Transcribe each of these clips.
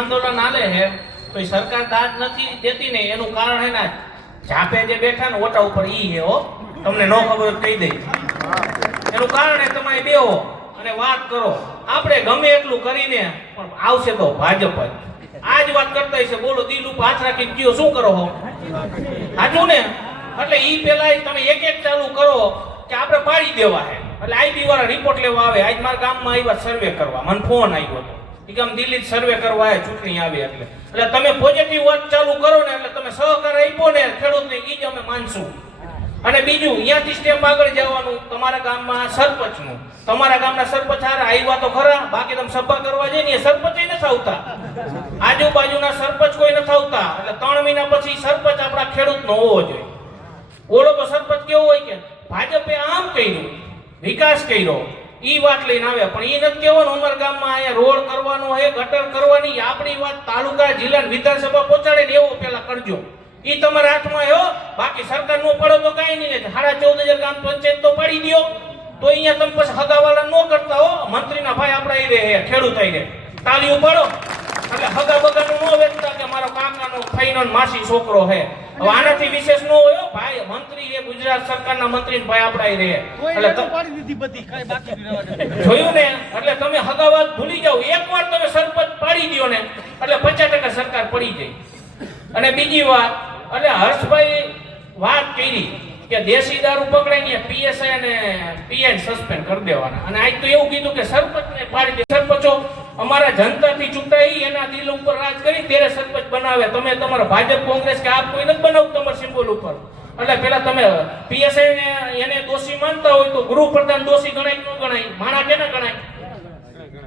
આંદોલન હાલે છે તો એ સરકાર દાદ નથી દેતી ને એનું કારણ એના ઝાપે જે બેઠા ને ઓટા ઉપર ઈ હે હો, તમને ન ખબર કહી દઈ. એનું કારણ તમે બેહો અને વાત કરો. આપણે ગમે એટલું કરીને પણ આવશે તો ભાજપ જ. આ જ વાત કરતા છે. બોલો, દિલ ઉપર હાથ રાખીને કયો શું કરો હો? સાચું ને? એટલે ઈ પેલા તમે એક એક ચાલુ કરો કે આપણે પાડી દેવા હે. એટલે આઈબી વાળા રિપોર્ટ લેવા આવે. આજ મારા ગામમાં આવ્યા સર્વે કરવા, મને ફોન આવ્યો હતો. એ ગામ દિલ્હી સર્વે કરવા આવે, ચૂંટણી આવે એટલે તમે પોઝિટિવ વાત ચાલુ કરો ને એટલે તમે સહકાર આપ્યો ને ખેડૂતને, ઈ જ અમે માનશું. અને બીજું, અહીંયાથી સ્ટેપ આગળ જવાનું તમારા ગામમાં સરપંચનું. તમારા ગામના સરપંચ હારા આવ્યા તો ખરા, બાકી તમે સભા કરવા જઈએ ને સરપંચ નથી આવતા, આજુબાજુના સરપંચ કોઈ નથી આવતા. એટલે 3 મહિના પછી સરપંચ આપણા ખેડૂતનો હોવો જોઈએ. ઓળો તો સરપંચ કેવો હોય કે ભાજપે આમ કર્યું, વિકાસ કર્યો, ઈ વાત લઈને આવ્યા. પણ ઈ નથી કહેવાનું અમારા ગામમાં અહીંયા રોડ કરવાનો હે, ગટર કરવાની. આપણી વાત તાલુકા, જિલ્લા, વિધાનસભા પહોંચાડે ને એવો પેલા કરજો. ઈ તમારા હાથમાં હો. બાકી સરકાર નો પડો તો કઈ નહીં. 14,500 ગામ પંચાયત તો પાડી દો તો અહીંયા તમે પછી હગાવાલા ન કરતા હો. મંત્રીના ભાઈ આપડા આવી રહે, ખેડૂત આવી રહે, તાલી ઉપાડો. એટલે હગા બગાનું ન વેચતા કે મારો કાકાનો ફઈનો માસી છોકરો હે. હવે આનાથી વિશેષ ન હોય ભાઈ. મંત્રી એ ગુજરાત સરકારના મંત્રી ભાઈ આપડા આવી રહે. એટલે પાડી દીધી બધી કઈ બાકી જોયું ને? એટલે તમે હગાવાત ભૂલી જાવ. એકવાર તમે સરપંચ પાડી દો ને એટલે 50% સરકાર પડી જાય. અને બીજી વાત, એટલે હર્ષભાઈ વાત કરી કે દેશી દારૂ પકડાય ને પીએસઆઈ અને પીઆઈ સસ્પેન્ડ કરી દેવાના. અને આજ તો એવું કીધું કે સરપંચને પાડી દે. સરપંચો અમારા જનતાથી ચૂંટાઈ એના દિલ ઉપર રાજ કરી ત્યારે સરપંચ બનાવે. તમે તમારા ભાજપ, કોંગ્રેસ કે આપ કોઈ નથી બનાવતું તમારા સિમ્બોલ ઉપર. એટલે પેલા તમે પીએસઆઈ ને એને દોષી માનતા હોય તો ગૃહપ્રધાન દોષી ગણાય કે ન ગણાય? માણા કેને ગણાય?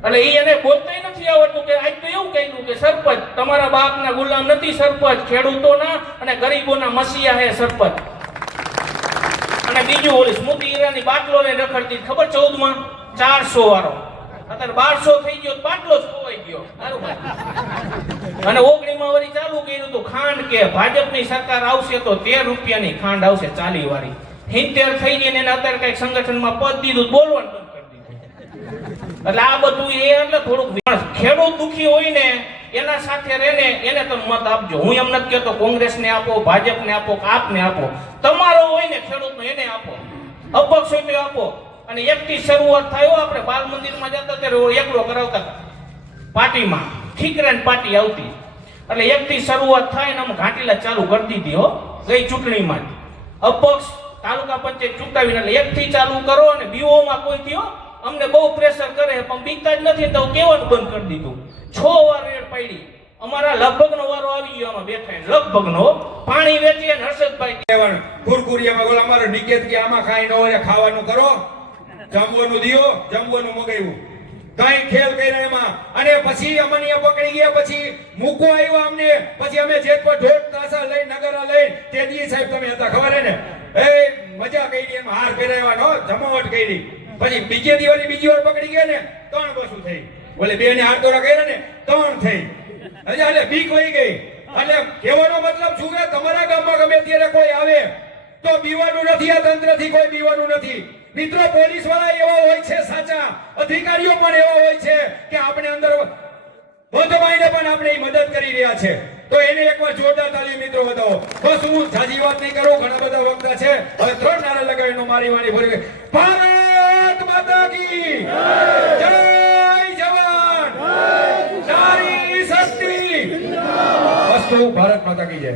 એટલે ઈ એને બોલતાય નથી આવડતું. કે આજ તો એવું કહ્યું કે સરપંચ તમારા બાપના ગુલામ નથી, સરપંચ ખેડૂતોના અને ગરીબોના મસીહા હે સરપંચ. અને બીજું, ઓલી સ્મૃતિ ઈરાની બાટલો લઈને રખડતી ખબર 14 માં 400 વાળો, અત્યારે 1200 થઈ ગયો, બાટલો જ ખોવાઈ ગયો. અને 19 માં વળી ચાલુ કર્યું હતું ખાંડ, કે ભાજપની સરકાર આવશે તો 13 રૂપિયાની ખાંડ આવશે 40 વાળી. 70 થઈ ગઈ ને એને અત્યારે કઈક સંગઠનમાં પદ દીધું, બોલવાનું બંધ કરી દીધું. એટલે આ બધું એટલે થોડુંક ખેડૂત દુખી હોય ને એના સાથે રહીને એને તમે મત આપજો. હું એમ નથી કહેતો કોંગ્રેસને આપો, ભાજપને આપો, આપને આપો. તમારો હોય ને ખેડૂતનો એને આપો, અપક્ષ હોય તો આપો. અને એકથી શરૂઆત થાય. આપણે બાલ મંદિરમાં જતા ત્યારે એકડો કરાવતા હતા પાર્ટીમાં, ઠીકરાની પાર્ટી આવતી. એટલે એકથી શરૂઆત થાય ને અમે ઘાટીલા ચાલુ કરી દીધી હો ગઈ ચૂંટણીમાં. અપક્ષ તાલુકા પંચાયત ચૂંટાવીને એટલે એકથી ચાલુ કરો. અને બીઓમાં કોઈ થયો અમને બહુ પ્રેશર કરે પણ બીકતા જ નથી તો કેવાનું બંધ કરી દીધું. 6 વાર રેડ પાડી. અમારા લગભગનો વારો આવી ગયો. આમાં બેઠા લગભગનો પાણી વેચી અને હર્ષદભાઈ કહેવાનું કુરકુરિયામાં બોલ અમારો નિકેત કે આમાં ખાઈ ન હોય, ખાવાનું કરો, જમવાનું દિયો, જમવાનું મગાવ્યું, કઈ ખેલ કર્યા એમાં. અને પછી અમને પકડી ગયા, પછી મૂકો આવ્યો અમને. પછી અમે જેતપુર ઢોળ તાસા લઈ નગરા લઈ તે દી સાહેબ તમે હતા ખબર હે ને, એ મજા કરી એમ હાર પહેરાવવાનો, જમાવટ કરી. પછી બીજે દિવાળી બીજી વાર પકડી ગયા ને 3 બસું થઈ. બોલે 2 ને હાથ દોરા કર્યા ને 3 થઈ. એટલે બીક વહી ગઈ. એટલે કહેવાનો મતલબ શું કે તમારા ગામમાં ગમે ત્યારે કોઈ આવે તો બીવાનું નથી. આ તંત્રથી કોઈ બીવાનું નથી મિત્રો. પોલીસ વાળા એવા હોય છે સાચા, અધિકારીઓ પણ એવા હોય છે કે આપણે અંદર બંધમાઈને પણ આપણે મદદ કરી રહ્યા છે. તો એને એકવાર જોરદાર તાલી મિત્રો બતાવો. બસ હું જાજી વાત નહીં કરું, ઘણા બધા વખત છે. હવે 3 નારા લગાવીનો મારી વાણી ભરી ગઈ. ભારત માતા કી જય, જવાન નારી શક્તિ. બસ તો ભારત માતા કી જય.